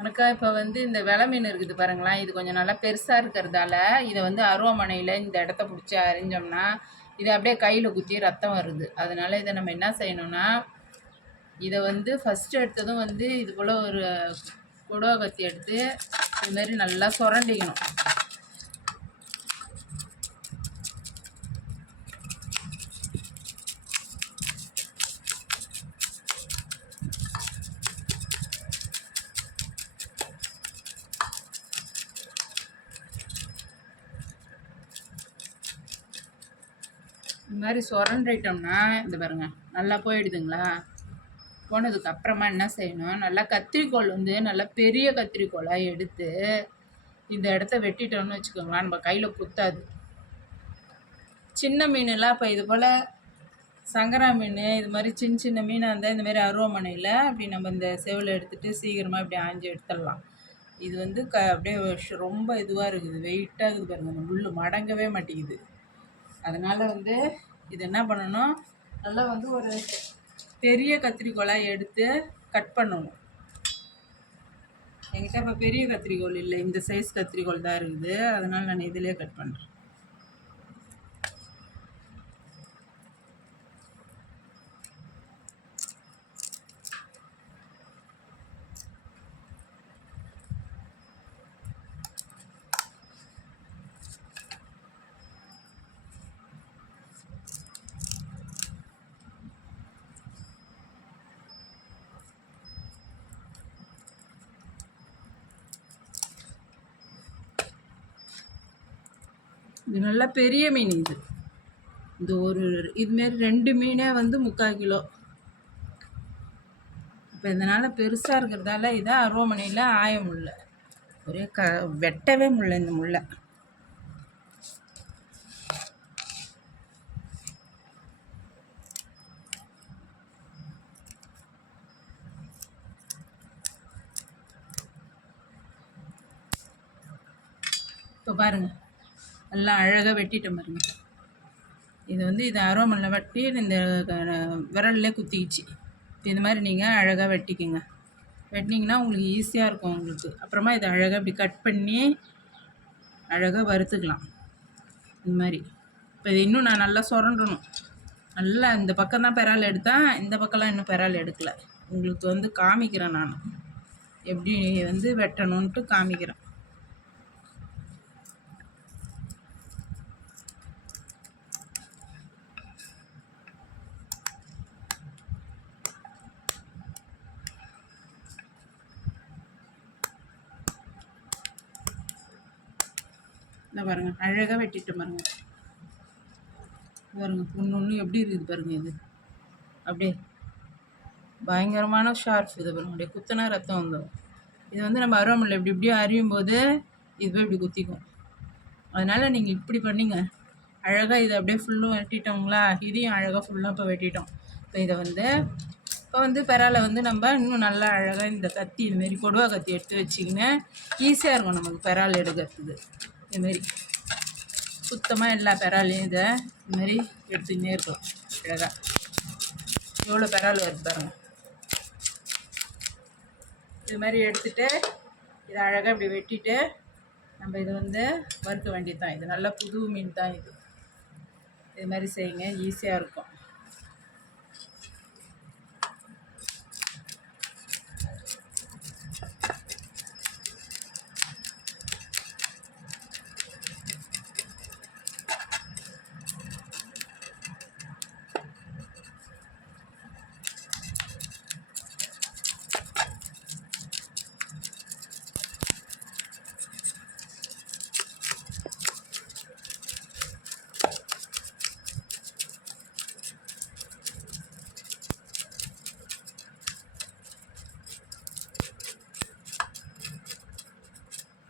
எனக்கா இப்போ வந்து இந்த வெலை மீன் இருக்குது பாருங்களேன், இது கொஞ்சம் நல்லா பெருசாக இருக்கிறதால இதை வந்து அருவாமனையில் இந்த இடத்த பிடிச்சி அரிஞ்சோம்னா இது அப்படியே கையில் குத்தி ரத்தம் வருது. அதனால் இதை நம்ம என்ன செய்யணும்னா, இதை வந்து ஃபஸ்ட்டு எடுத்ததும் வந்து இது போல் ஒரு கொடுவா கத்தி எடுத்து இதுமாரி நல்லா சுரண்டிக்கணும். இது மாதிரி சுரண்டிட்டோம்னா இந்த பாருங்க நல்லா போயிடுதுங்களா. போனதுக்கு அப்புறமா என்ன செய்யணும், நல்லா கத்திரிக்கோல் வந்து நல்லா பெரிய கத்திரிக்கோலாக எடுத்து இந்த இடத்த வெட்டிட்டோம்னு வச்சுக்கோங்களேன், நம்ம கையில் குத்தாது. சின்ன மீனெல்லாம் இப்போ இது போல் சங்கரா மீன் இது மாதிரி சின்ன சின்ன மீனாக இருந்தால் இந்த மாதிரி அருவாமனையில் அப்படி நம்ம இந்த செவில் எடுத்துகிட்டு சீக்கிரமாக இப்படி ஆஞ்சி எடுத்துடலாம். இது வந்து அப்படியே ரொம்ப இதுவாக இருக்குது, வெயிட்டாக இருக்குது பாருங்கள், அந்த முள் மடங்கவே மாட்டேங்குது. அதனால் வந்து இது என்ன பண்ணணும், நல்லா வந்து ஒரு பெரிய கத்திரிக்கோலாக எடுத்து கட் பண்ணணும். என்கிட்ட இப்போ பெரிய கத்திரிக்கோல் இல்லை, இந்த சைஸ் கத்திரிக்கோல் தான் இருக்குது. அதனால் நான் இதிலே கட் பண்ணுறேன். இது நல்லா பெரிய மீன். இது ஒரு இதுமாரி 2 மீனே வந்து 3/4 கிலோ. இப்போ இதனால் பெருசாக இருக்கிறதால இதை அருவாமனையில் ஆய முடியல, ஒரே வெட்டவே முடியல இந்த முள்ளை. இப்போ பாருங்கள் நல்லா அழகாக வெட்டிட்டேன் பாருங்கள். இது வந்து இதை அருவாமனையில் வெட்டி இந்த விரல்லே குத்திக்கிச்சு. இந்த மாதிரி நீங்கள் அழகாக வெட்டிக்குங்க. வெட்டினீங்கன்னா உங்களுக்கு ஈஸியாக இருக்கும் உங்களுக்கு. அப்புறமா இதை அழகாக இப்படி கட் பண்ணி அழகாக வறுத்துக்கலாம் இந்த மாதிரி. இப்போ இது இன்னும் நான் நல்லா சுரண்டணும். நல்லா இந்த பக்கம் தான் பெறால் எடுத்தேன், இந்த பக்கம்லாம் இன்னும் பெறால் எடுக்கலை. உங்களுக்கு வந்து காமிக்கிறேன், நான் எப்படி வந்து வெட்டணுன்ட்டு காமிக்கிறேன். இந்த பாருங்கள் அழகாக வெட்டிட்டு பாருங்கள். பாருங்கள் ஒன்று எப்படி இருக்குது பாருங்கள். இது அப்படியே பயங்கரமான ஷார்ப். இது பாருங்கள் அப்படியே குத்தினா ரத்தம் வந்துடும். இது வந்து நம்ம அருவாமனையில் இப்படி இப்படியே அறியும் போது இதுவே இப்படி குத்திக்கும். அதனால் நீங்கள் இப்படி பண்ணிங்க. அழகாக இதை அப்படியே ஃபுல்லும் வெட்டிட்டோங்களா, இதையும் அழகாக ஃபுல்லாக இப்போ வெட்டிட்டோம். இப்போ இதை வந்து இப்போ வந்து பெறால வந்து நம்ம இன்னும் நல்லா அழகாக இந்த கத்தி இதுமாரி கொடுவா கத்தி எடுத்து வச்சிக்கின்னு ஈஸியாக இருக்கும் நமக்கு பெறால் எடுக்கிறதுக்கு. இதுமாரி சுத்தமாக எல்லா பெறாலையும் இதை இதுமாரி எடுத்துக்கினே இருக்கலாம். அழகாக எவ்வளோ பெறால் வருது பாருங்கள். இது மாதிரி எடுத்துகிட்டு இதை அழகாக இப்படி வெட்டிட்டு நம்ம இதை வந்து வறுக்க வேண்டியது தான். இது நல்ல புது மீன் தான். இது மாதிரி செய்யுங்க, ஈஸியாக இருக்கும்.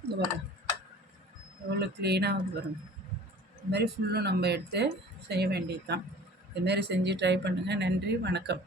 இது பாருங்கள் எவ்வளோ க்ளீனாக வந்து பாருங்கள். இது மாதிரி ஃபுல்லும் நம்ம எடுத்து செய்ய வேண்டியது தான். இதுமாரி செஞ்சு ட்ரை பண்ணுங்கள். நன்றி, வணக்கம்.